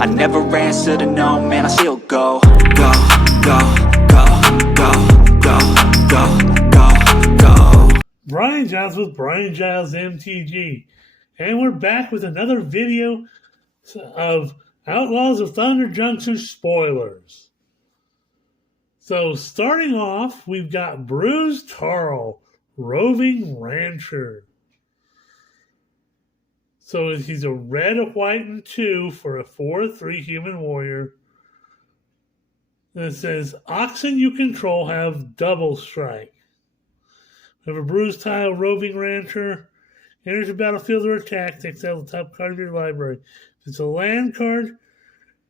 I never answer to no, man, I still go. Go, go, go, go, go, go, go, go. Brian Giles with Brian Giles MTG. And we're back with another video of Outlaws of Thunder Junction spoilers. So starting off, we've got Bruised Tarl, Roving Rancher. So he's a red, a white, and 2 for a 4/3 human warrior. And it says, oxen you control have double strike. We have a Bruised Tile, Roving Rancher. Enters the battlefield or attack, takes out the top card of your library. If it's a land card,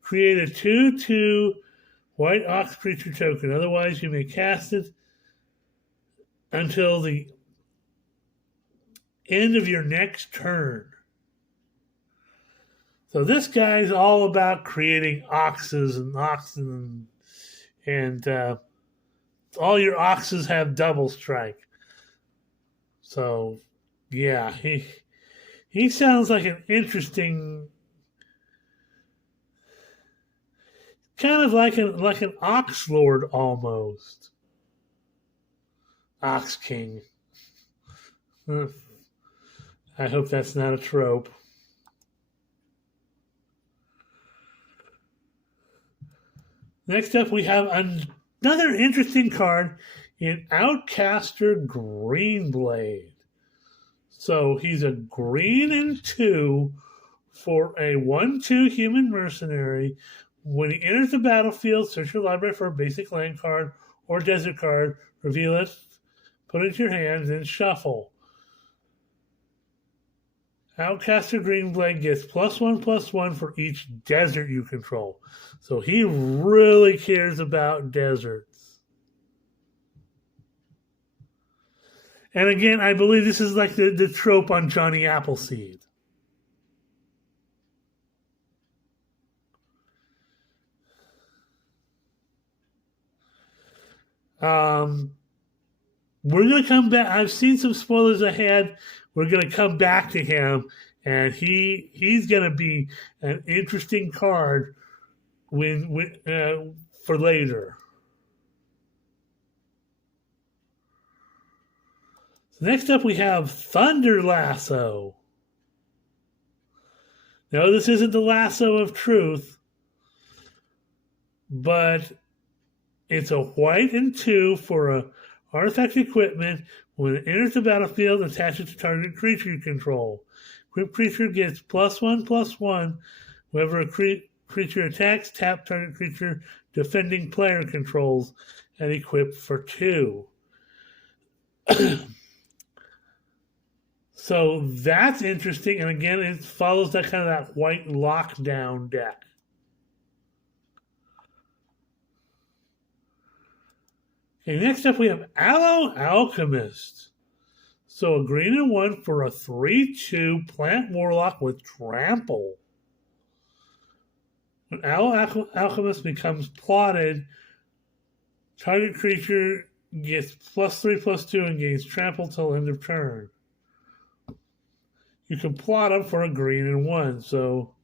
create a 2/2 white ox creature token. Otherwise, you may cast it until the end of your next turn. So this guy's all about creating oxes and oxen, and all your oxes have double strike. So, yeah, he sounds like an interesting, kind of like an ox lord almost. Ox King. I hope that's not a trope. Next up, we have another interesting card in Outcaster Greenblade. So he's a green and 2 for a 1/2 human mercenary. When he enters the battlefield, search your library for a basic land card or desert card, reveal it, put it in your hand, then shuffle. Outcaster Greenblade gets +1/+1 for each desert you control. So he really cares about deserts. And again, I believe this is like the trope on Johnny Appleseed. We're going to come back. I've seen some spoilers ahead. We're going to come back to him, and he's going to be an interesting card for later. So next up, we have Thunder Lasso. Now, this isn't the Lasso of Truth, but it's a white and 2 for a artifact equipment. When it enters the battlefield, attach it to target creature you control. Equipped creature gets +1/+1. Whenever a creature attacks, tap target creature defending player controls and equip for 2. So that's interesting. And again, it follows that kind of that white lockdown deck. Okay, next up we have Aloe Alchemist. So a green and 1 for a 3/2 plant warlock with trample. When Aloe Alchemist becomes plotted, target creature gets +3/+2 and gains trample till end of turn. You can plot him for a green and 1. So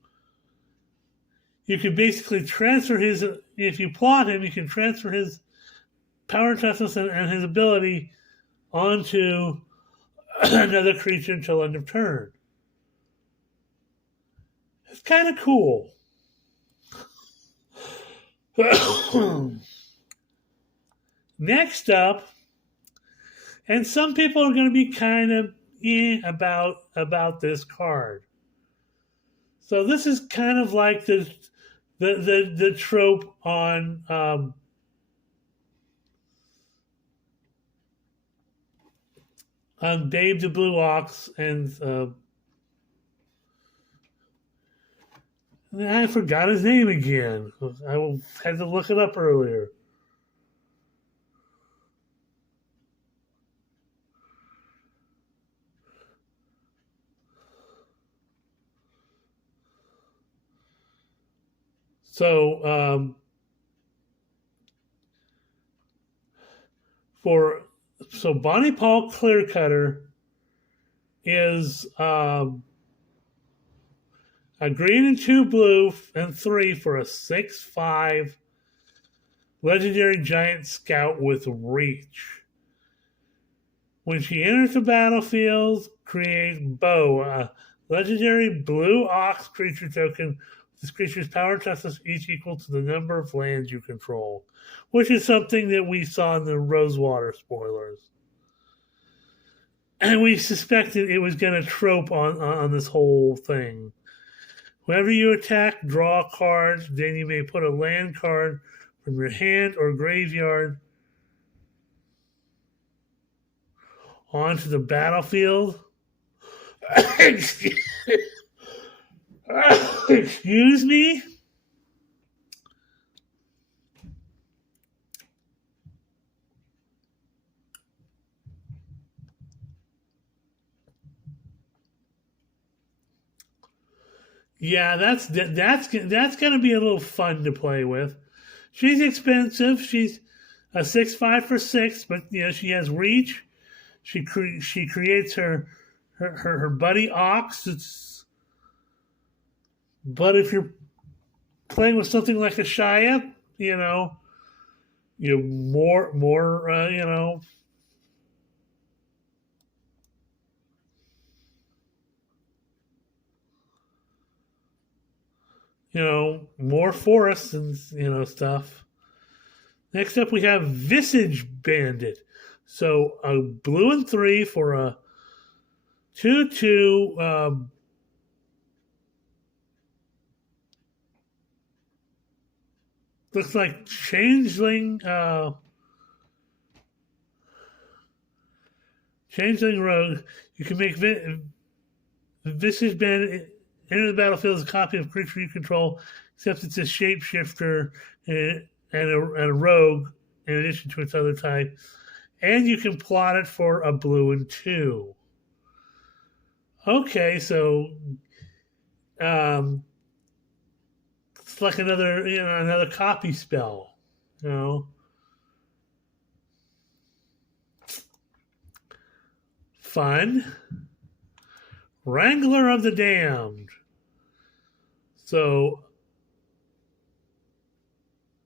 you can basically transfer his, if you plot him, you can transfer his power, toughness, and his ability onto another creature until end of turn. It's kind of cool. Next up, and some people are going to be kind of about this card. So this is kind of like the trope on Babe the Blue Ox, and I forgot his name again. I had to look it up earlier. So Bonnie Paul Clearcutter is a A green and 2 blue and 3 for a 6/5 legendary giant scout with reach. When she enters the battlefield, create Bow, a legendary blue ox creature token. This creature's power and toughness each equal to the number of lands you control, which is something that we saw in the Rosewater spoilers. And we suspected it was going to trope on this whole thing. Whenever you attack, draw cards, then you may put a land card from your hand or graveyard onto the battlefield. Excuse me? Yeah, that's going to be a little fun to play with. She's expensive. She's a 6/5 for 6, but she has reach. She creates her buddy ox. But if you're playing with something like a Shia, you more more forests and stuff. Next up, we have Visage Bandit. So a blue and 3 for a 2/2. Looks like Changeling Rogue. You can make Visage Bandit enter the battlefield as a copy of a creature you control, except it's a shapeshifter and a rogue in addition to its other type. And you can plot it for a blue and 2. Okay, so it's like another copy spell, Fun. Wrangler of the Damned. So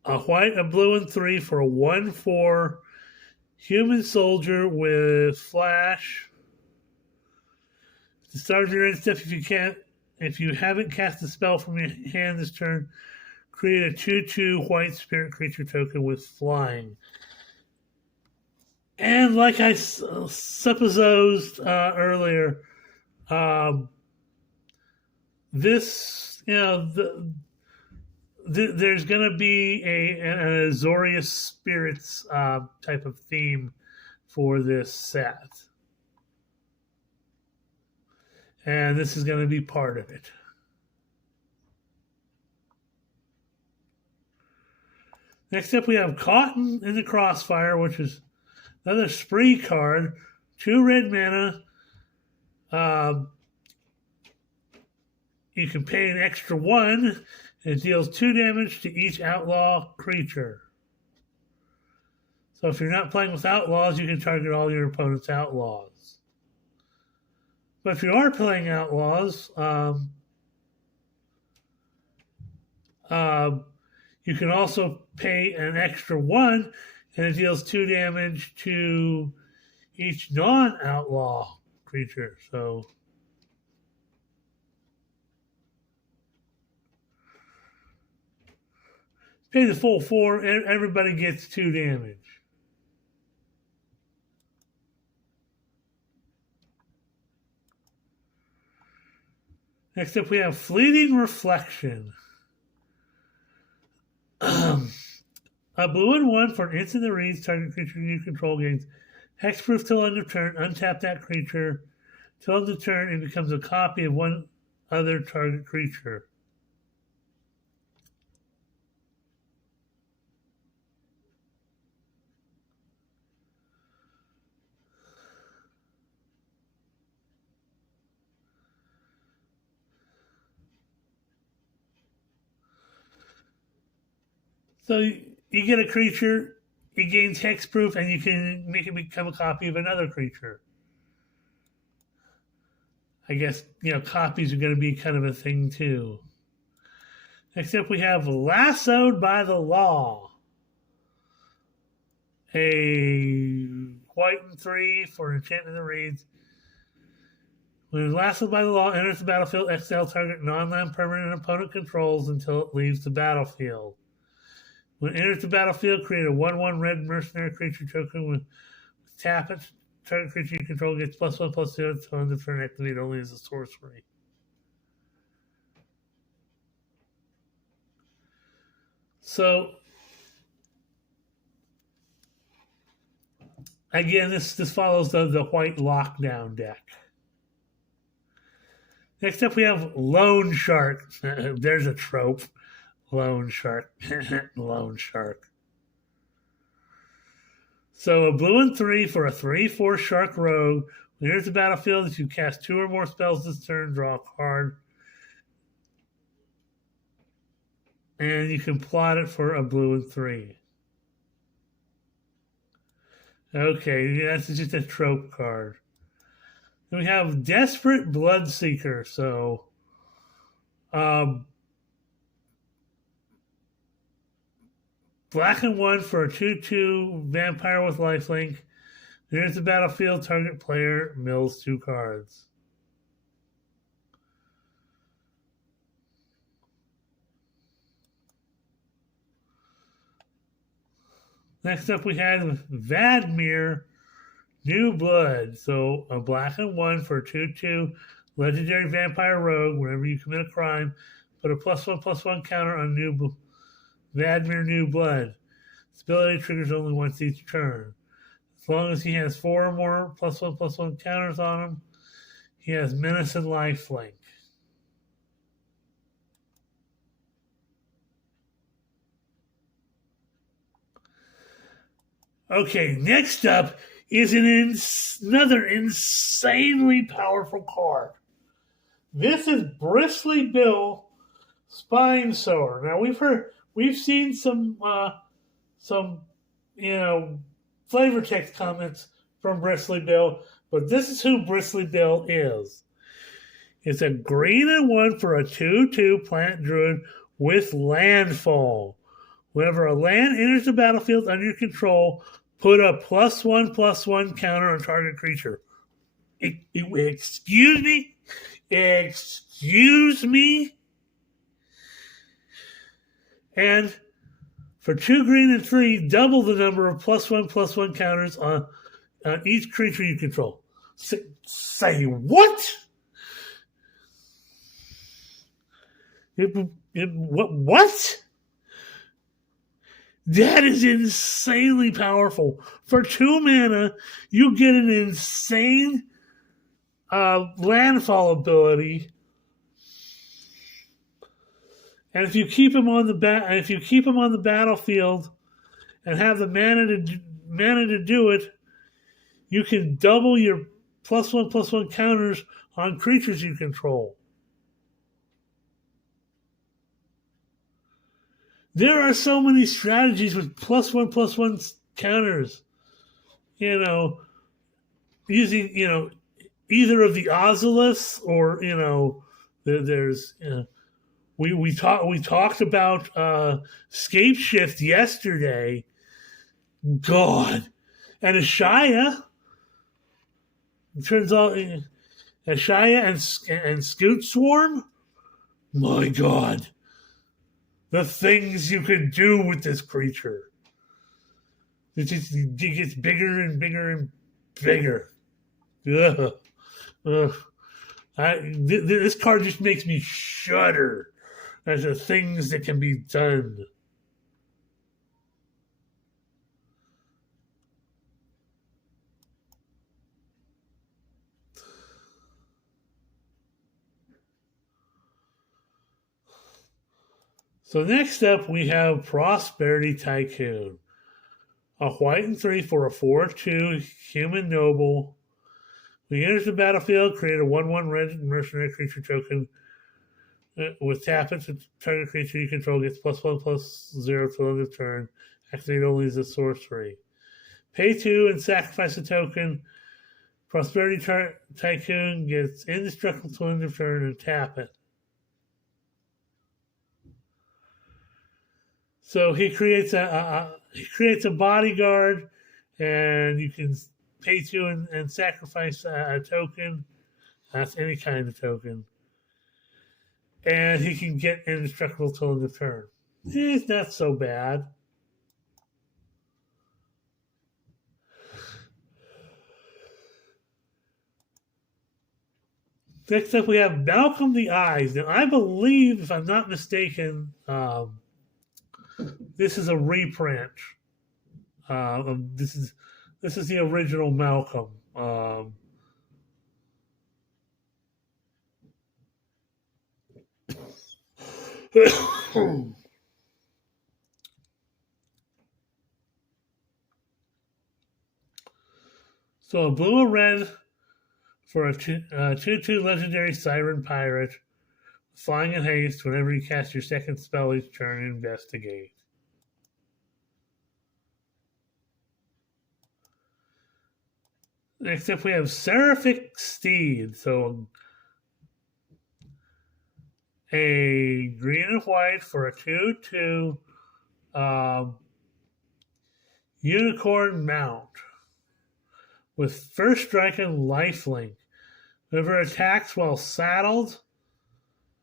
a white, a blue, and 3 for a 1/4 human soldier with flash. At the start of your end step, if you haven't cast a spell from your hand this turn, create a 2/2 white spirit creature token with flying. And like I supposed earlier, this, there's going to be an Azorius Spirits type of theme for this set. And this is going to be part of it. Next up, we have Cotton in the Crossfire, which is another spree card. 2 red mana. You can pay an extra 1. It deals 2 damage to each outlaw creature. So if you're not playing with outlaws, you can target all your opponent's outlaws. But if you are playing outlaws, you can also pay an extra 1, and it deals 2 damage to each non-outlaw creature. So pay the full 4, everybody gets 2 damage. Next up, we have Fleeting Reflection. A blue and 1 for an instant that reads target creature you control gains hexproof till end of turn. Untap that creature till end of turn and becomes a copy of one other target creature. So you get a creature, it gains hexproof, and you can make it become a copy of another creature. I guess, copies are going to be kind of a thing too. Next up, we have Lassoed by the Law. A white and 3 for enchantment that reads, when lassoed by the law enters the battlefield, exile target non-land permanent opponent controls until it leaves the battlefield. When it enters the battlefield, create a 1/1 red mercenary creature token with tap it. Target creature you control gets +1/+0 until end of turn, activate only as a sorcery. So, again, this follows the white lockdown deck. Next up, we have Loan Shark. There's a trope. Loan Shark. Loan Shark. So a blue and 3 for a 3/4 Shark Rogue. When you're at the battlefield, if you cast 2 or more spells this turn, draw a card. And you can plot it for a blue and 3. Okay, that's just a trope card. Then we have Desperate Bloodseeker. So, black and 1 for a 2/2 vampire with lifelink. Near the battlefield, target player mills 2 cards. Next up, we have Vadmir New Blood. So a black and 1 for a 2/2 legendary vampire rogue. Whenever you commit a crime, put a +1/+1 counter on Vadmir New Blood. This ability triggers only once each turn. As long as he has 4 or more +1/+1 counters on him, he has Menace and Lifelink. Okay, next up is another insanely powerful card. This is Bristly Bill Spinesower. Now we've seen some flavor text comments from Bristly Bill, but this is who Bristly Bill is. It's a green and 1 for a 2/2 plant druid with landfall. Whenever a land enters the battlefield under your control, put a +1/+1 counter on target creature. Excuse me? Excuse me? And for 2 green and 3, double the number of +1/+1 counters on each creature you control. Say what? What? That is insanely powerful. For 2 mana, you get an insane landfall ability, and if you keep him on the battlefield and have the mana to do it, you can double your +1/+1 counters on creatures you control. There are so many strategies with +1/+1 counters. Using either of the Ozulus or there's we talked about Scapeshift yesterday. God, and Ashaya. It turns out Ashaya and Scoot Swarm. My God. The things you can do with this creature. It gets bigger and bigger and bigger. This card just makes me shudder at the things that can be done. So next up, we have Prosperity Tycoon. A white and 3 for a 4/2 human noble. When he enters the battlefield, create a 1/1 red mercenary creature token with tap it. The target creature you control gets +1/+0 till end of turn. Activate only as a sorcery. Pay 2 and sacrifice a token. Prosperity Tycoon gets indestructible till end of turn and tap it. So he creates a bodyguard, and you can pay to and sacrifice a token. That's any kind of token. And he can get indestructible till end of turn. It's not so bad. Next up, we have Malcolm the Eyes. Now, I believe, if I'm not mistaken, this is a reprint. This is the original Malcolm. So a blue or red for a 2/2 legendary Siren Pirate, flying in haste. Whenever you cast your second spell each turn, investigate. Next up, we have Seraphic Steed. So a green and white for a 2/2 unicorn mount with first strike and lifelink. Whoever attacks while saddled,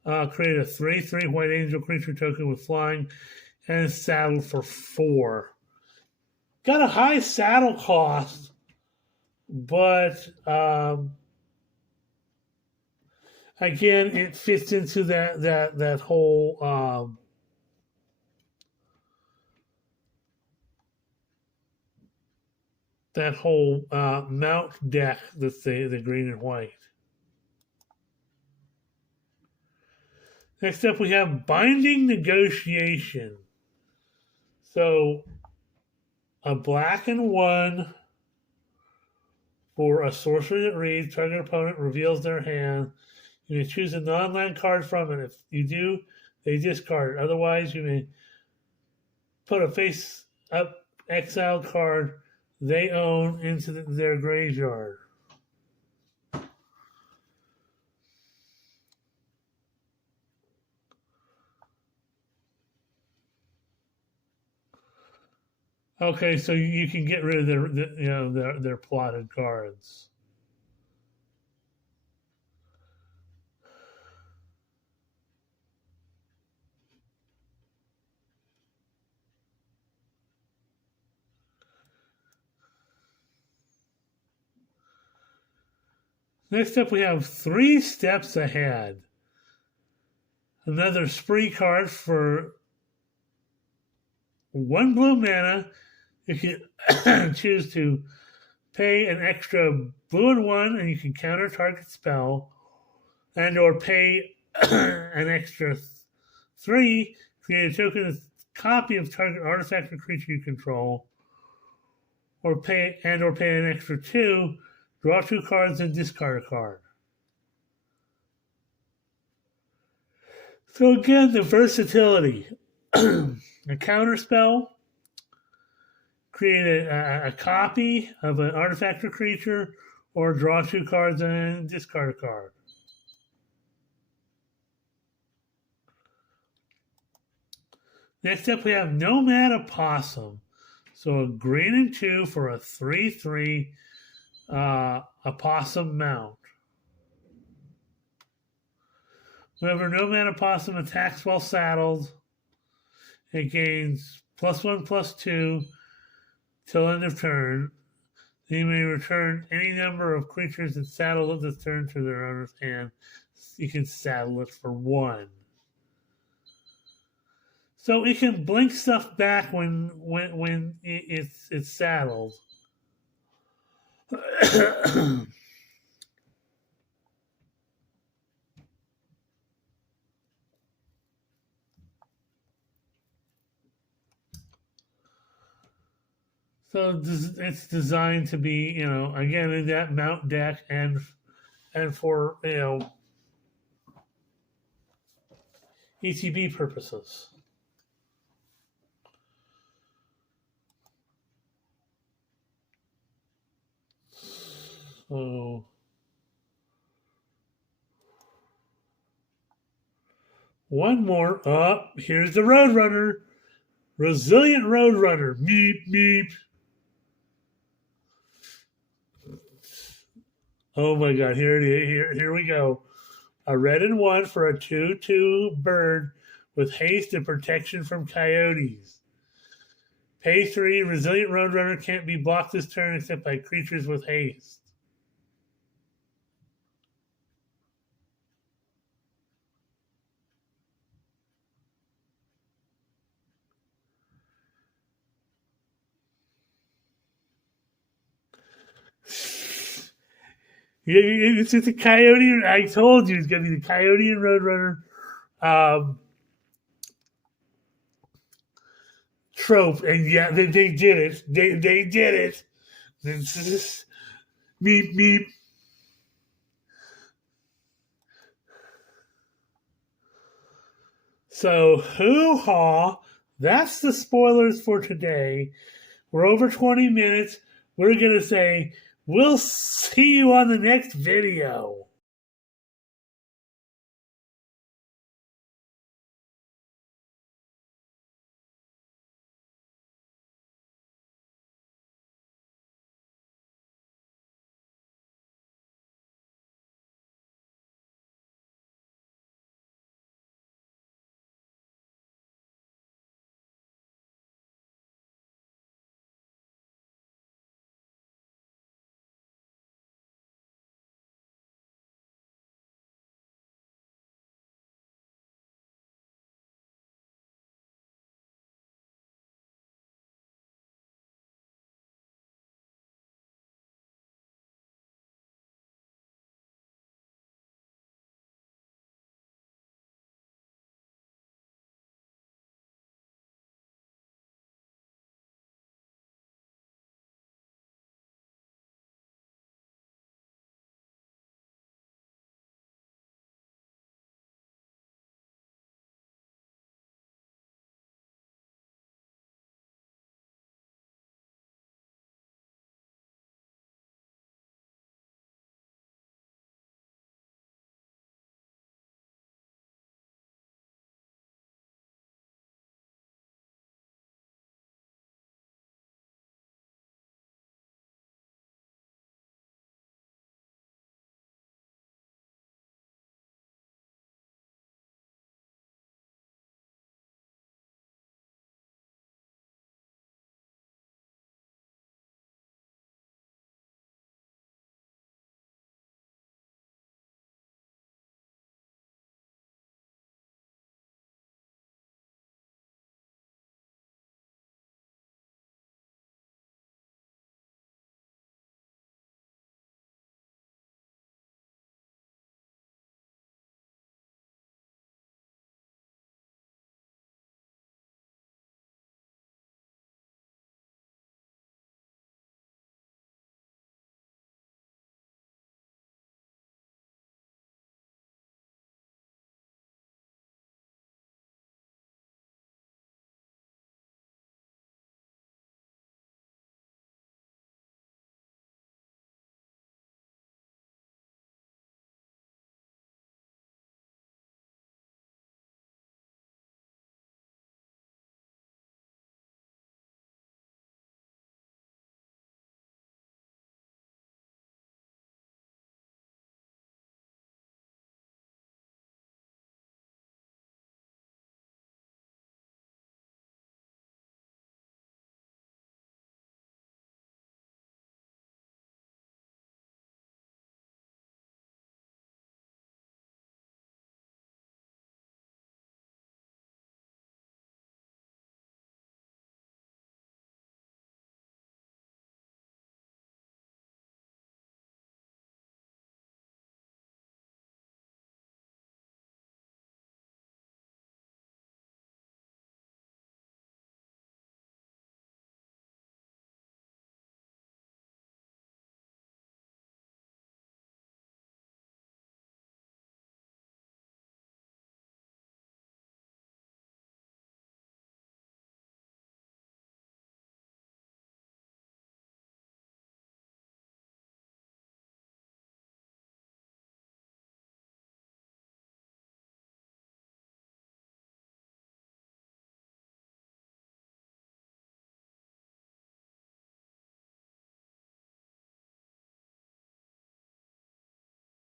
create a 3/3 white angel creature token with flying and saddled for 4. Got a high saddle cost, but again, it fits into that whole mount deck that's the green and white. Next up, we have Binding Negotiation. So a black and 1 for a sorcery that reads, target opponent reveals their hand. You may choose a non-land card from it. If you do, they discard it. Otherwise, you may put a face-up exiled card they own into their graveyard. Okay, so you can get rid of their plotted cards. Next up, we have 3 Steps Ahead. Another spree card for 1 blue mana. You can choose to pay an extra blue and 1, and you can counter target spell, and or pay an extra 3, create a token copy of target artifact or creature you control, or pay an extra 2, draw 2 cards and discard a card. So again, the versatility. A counter spell, create a copy of an artifact or creature, or draw 2 cards and discard a card. Next up, we have Nomad Opossum. So a green and 2 for a 3/3 Opossum mount. Whenever Nomad Opossum attacks while saddled, it gains +1/+2 till end of turn. You may return any number of creatures that saddled at this turn to their owner's hand. You can saddle it for 1. So it can blink stuff back when it's saddled. So it's designed to be, again, in that mount deck and for, ETB purposes. So one more. Oh, here's the Roadrunner. Resilient Roadrunner. Meep, meep. Oh my god, here it is. Here we go. A red and one for a 2/2 bird with haste and protection from coyotes. Pay 3, Resilient Roadrunner can't be blocked this turn except by creatures with haste. It's a coyote. I told you it's going to be the Coyote and Roadrunner trope. And yeah, they did it. They did it. Meep, meep. So, hoo-ha. That's the spoilers for today. We're over 20 minutes. We're going to say, we'll see you on the next video.